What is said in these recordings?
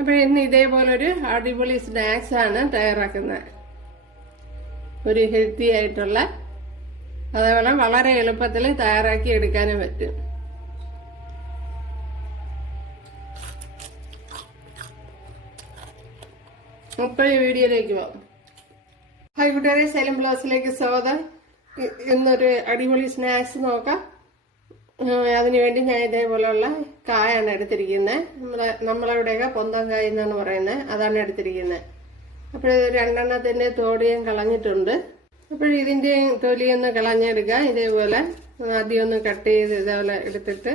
അപ്പോൾ ഇന്ന് ഇതേപോലൊരു അടിപൊളി സ്നാക്സ് ആണ് തയ്യാറാക്കുന്നത്. ഒരു ഹെൽത്തി ആയിട്ടുള്ള, അതേപോലെ വളരെ എളുപ്പത്തിൽ തയ്യാറാക്കി എടുക്കാനും പറ്റും. അപ്പോൾ ഈ വീഡിയോയിലേക്ക് പോകാം. ഹായ് കൂട്ടുകാരെ, സൈലം ബ്ലോസിലേക്ക് സ്വാഗതം. ഇന്നൊരു അടിപൊളി സ്നാക്സ് നോക്കാം. അതിനുവേണ്ടി ഞാൻ ഇതേപോലെയുള്ള കായാണ് എടുത്തിരിക്കുന്നത്. നമ്മളെവിടെയൊക്കെ പൊന്തം കായ എന്നാണ് പറയുന്നത്, അതാണ് എടുത്തിരിക്കുന്നത്. അപ്പോൾ ഇത് രണ്ടെണ്ണത്തിൻ്റെ തോടിയും കളഞ്ഞിട്ടുണ്ട്. അപ്പോൾ ഇതിൻ്റെ തൊലിയൊന്ന് കളഞ്ഞെടുക്കുക. ഇതേപോലെ ആദ്യം ഒന്ന് കട്ട് ചെയ്ത് ഇതേപോലെ എടുത്തിട്ട്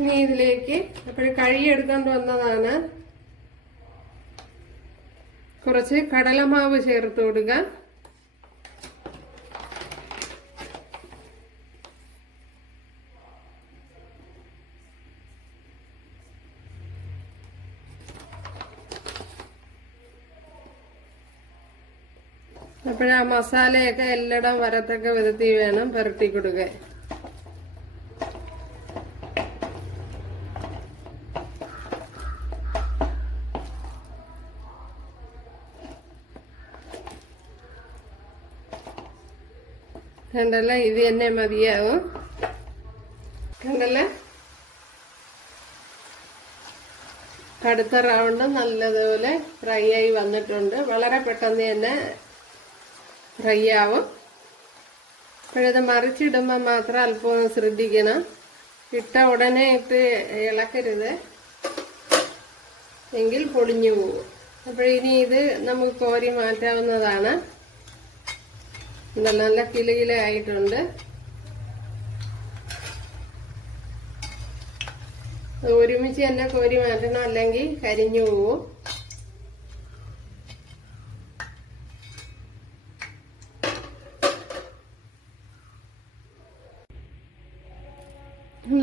ഇനി ഇതിലേക്ക് അപ്പോൾ കഴുകിയെടുക്കൊണ്ട് വന്നതാണ്. കുറച്ച് കടലമാവ് ചേർത്ത് കൊടുക്കുക. അപ്പോഴാ മസാലയൊക്കെ എല്ലായിടം വരത്തക്ക വിധത്തിൽ വേണം പുരട്ടി കൊടുക്കാൻ. കണ്ടല്ല, ഇത് തന്നെ മതിയാവും. കണ്ടല്ല, അടുത്ത റൗണ്ട് നല്ലതുപോലെ ഫ്രൈ ആയി വന്നിട്ടുണ്ട്. വളരെ പെട്ടെന്ന് തന്നെ ഫ്രൈ ആവും. അപ്പോഴത് മറിച്ചിടുമ്പോൾ മാത്രം അല്പം ഒന്ന് ശ്രദ്ധിക്കണം. ഇട്ട ഉടനെ ഇട്ട് ഇളക്കരുത്, എങ്കിൽ പൊടിഞ്ഞു പോകും. അപ്പോഴിനി ഇത് നമുക്ക് കോരി മാറ്റാവുന്നതാണ്. നല്ല കിലുകില ആയിട്ടുണ്ട്. ഒരുമിച്ച് തന്നെ കോരി മാറ്റണം, അല്ലെങ്കിൽ കരിഞ്ഞു പോകും.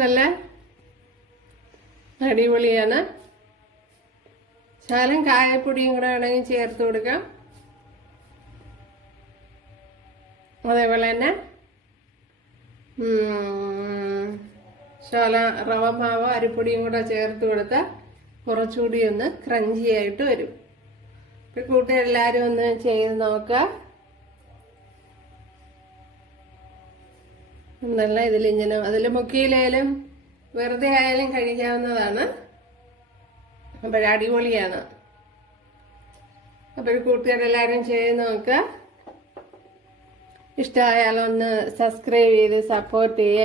നല്ല അടിപൊളിയാണ്. ശകലം കായപ്പൊടിയും കൂടെ വേണമെങ്കിൽ ചേർത്ത് കൊടുക്കാം. അതേപോലെ തന്നെ റവ മാവ് അരിപ്പൊടിയും കൂടെ ചേർത്ത് കൊടുത്താൽ കുറച്ചുകൂടി ഒന്ന് ക്രഞ്ചി ആയിട്ട് വരും. ഇപ്പം കൂട്ടുകാരെല്ലാവരും ഒന്ന് ചെയ്ത് നോക്കുക. നല്ല ഇതിലിങ്ങനെ അതിൽ മുക്കിയിലായാലും വെറുതെ ആയാലും കഴിക്കാവുന്നതാണ്. അപ്പോഴടിപൊളിയാണ്. അപ്പോൾ കൂട്ടുകാരെല്ലാവരും ചെയ്ത് നോക്കുക. ഇഷ്ടമായാലൊന്ന് സബ്സ്ക്രൈബ് ചെയ്ത് സപ്പോർട്ട് ചെയ്യുക.